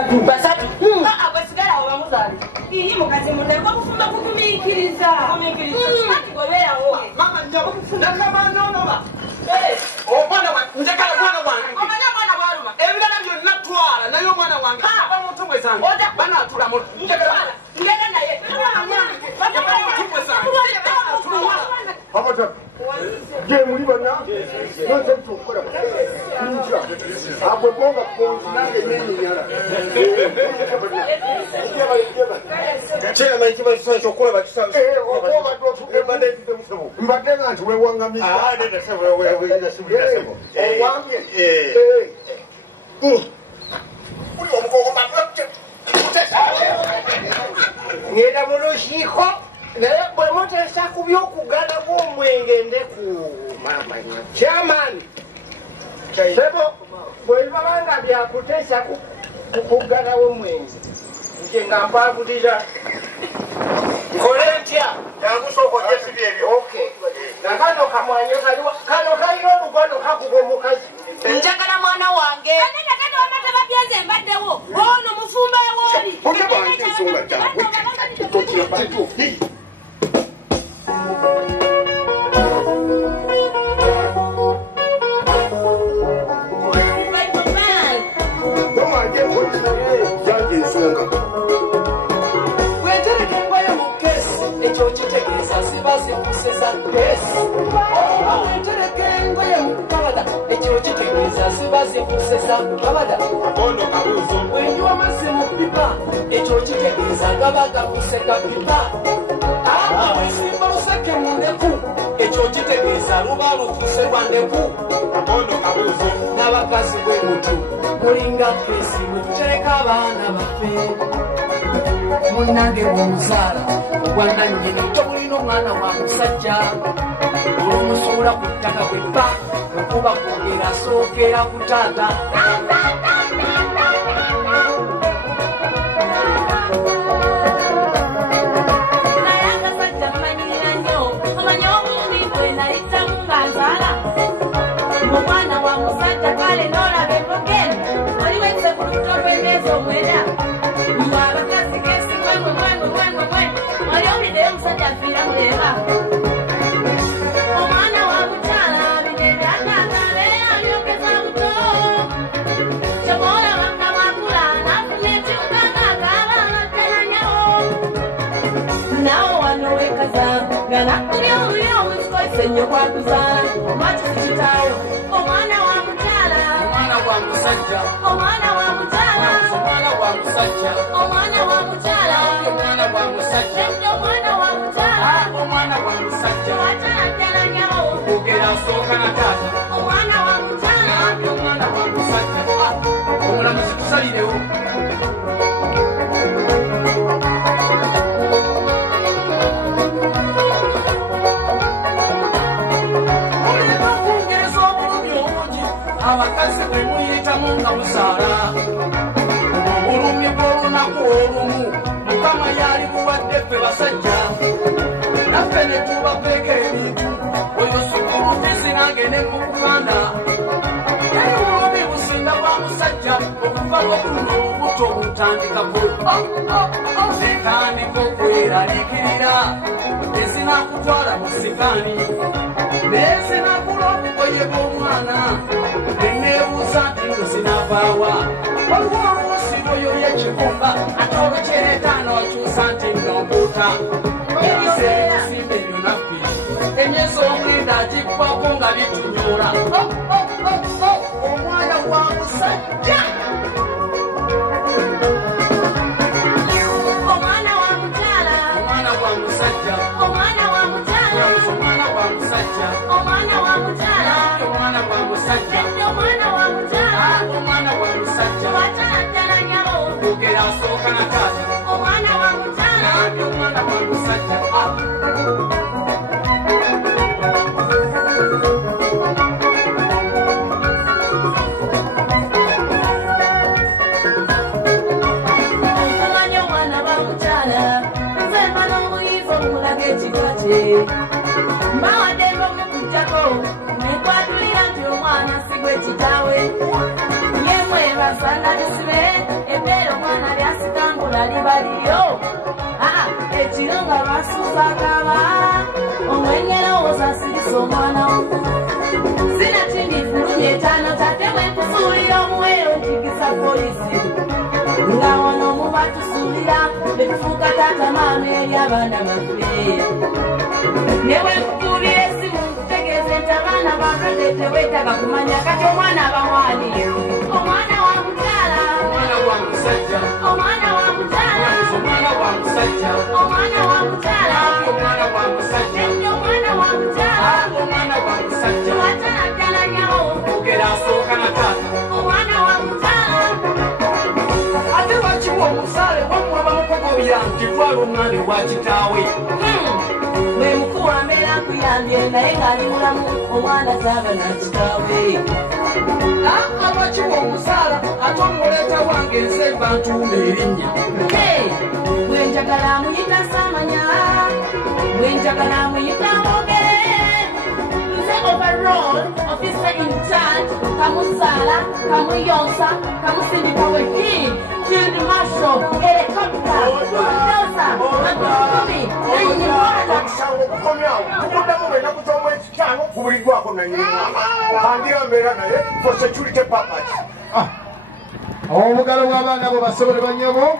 Basatu abasigala abamuzali iyi mukazi munde bakufumba kukumikiriza ati gobera wo mama njabo nakama nonoba omwana wa njekala mwana wange omanya mwana waluma ebigala byonna twala nayo mwana wange bamutumwe zange bana atula mu njekala ngena naye bamutumwe zange Papa je muri bana no se tukora ninja abo bonga ponzi nange nini nyara Chela mayikiba kyokkola bakisa mbadde nga nti wewaŋŋamizza owange ngenda mu lukiiko naye bwe muteesa ku by'okugala bw'omwenge ndeku mamanya kyamaani sebo bwe bibabanga byakuteesa kugala w'omwenge nje nga mpavulira nkole ntya yangusooka ojesiby ebyo nakano kamwanyo kano kalina olugondo kakuba omukazi njagala mwana wange kanene wamata babyeze mbaddewo ono mufumba wooli ogebanti ensonga gyabwe tokiratitu yange ensonga bwetereka engoye mu keesi ekyo kitegeeza ziba zikuseza keesi bwetereka engoye mu kabada ekyo kitegeeza ziba zikuseza kabada bwenyiwa amazzi mu pipa ekyo kitegeeza gaba gakuseka pipa bwesimba luseke mu ndeku ekyo kitegeeza luba lufuse lwa ndeku n'abakazi bwe mutu mulinga keesi mututereka abaana baffe munnange bw'omuzaala ogwannannyini tobulina omwana wa musajja olw'omusuula ku ttaka bwe bba okuba kwogera asookera ku taata naye akasajja mmanyirira nnyo omanye obubi bwe nayitamu nga nzaala omwana wa musajja kale n'olaba embogeni oliweze ku lubuto lw'emyezi omwenda abakazi kesi mwemwe oli owuliddeyo omusajja afiira muleba omwana wa mukyala bino ebyataata abeere abyogeza buto kyemwolabanga mwakula n'afuna ekibuga ng'akaaba ateranyawo naawe wano wekaza nga nakuli oluli omusikozesa ennyo kwakuzaala lwaki sikitaawo omwana wa mukyala omwana wa musajja omwana wa mukyala omwana wa musajja omwana wa mukyala omwana wa musajja omwana wa mukyala omwana wa musajja watalajalanyawo kwogera asooka na taata omwana wa mukyala omwana wa musajja omulamuzi tusalirewo olina okwongereza obulumi obungi abakazi bwe muyitamu nga musaala obulumi bw'olunaku olumu mukama yali buwadde ffe basajja naffe ne tubapeeka ebintu oyo sukulu fisi nange ne mukupanda naye obulumi businga bwa musajja okuva lw'okuno olubuto butandikako zitandika okweraliikirira ezinakutwala mu sikaani nezinagula obugoye bw'omwana neneebuuza nti ngo zinaavaawa waliwo oluusi oyo y'ekibumba ate olukyereetaano okyusa nti nombuuta ebiseera ebisimba ebyo naffe emyezi omwenda agiggwako nga bitunyoola omwana wa musajja omwana wa mukyala omwana wa musajja omwana wa mukyala omwana wa musajja omwana wa mukyala omwana wa musajja omwana wa mukyala omwana wa musajja watalajalanyawo kwogera asooka na taata omwana wa mukyala omwana wa musajja okumanya omwana wa mukyala nze mba n'obuyizi omulaga ekika kye mbawadde mbamukujjako nekwatulira nti omwana sigwe kitaawe yemwebaza nabisibe ebbeera Masuza kaba omwenyera osasirisa omwana sinatindi fulumye tano tatemwe kusuulira omuwere onjigisa polisi nga wano mubatusuulira betufuuka taata maama eri abaana baffe newe nkukuulira esimu nkutegeeze nti abaana balwadde teweetaga kumanya kati omwana abawaani omwana wa mukyala omwana wa musajja omwana wa mukyala omwana wa musajja omwana wa mukyala omwana wa musajja omwana wa mukyala omwana wa musajja wataladdala nyawo ogera asooka na taata omwana wa mukyala ate wakiwa omusaale wamwe bamukogobya nti twala omwana ewa kitaawe bwe mukuwa mbeera nkuyambye naye ng'ali mulamu omwana taaba na kitaawe abakiwa omusaala ate omuleeta wange nze bantuuma erinnya bwenjagala amuyita samanya bwenjagala amuyita mogere nze overall officer in charge kamusaala kamuyonsa kamusindika weki field marshal helicopter bulldozer magufuli nanyimwana okuddamu bwenaku ky'omwekitaano kubuliddwako nanyimwana andira mbeera naye for security purpose obugalo bw'abaana abo basobole banyabo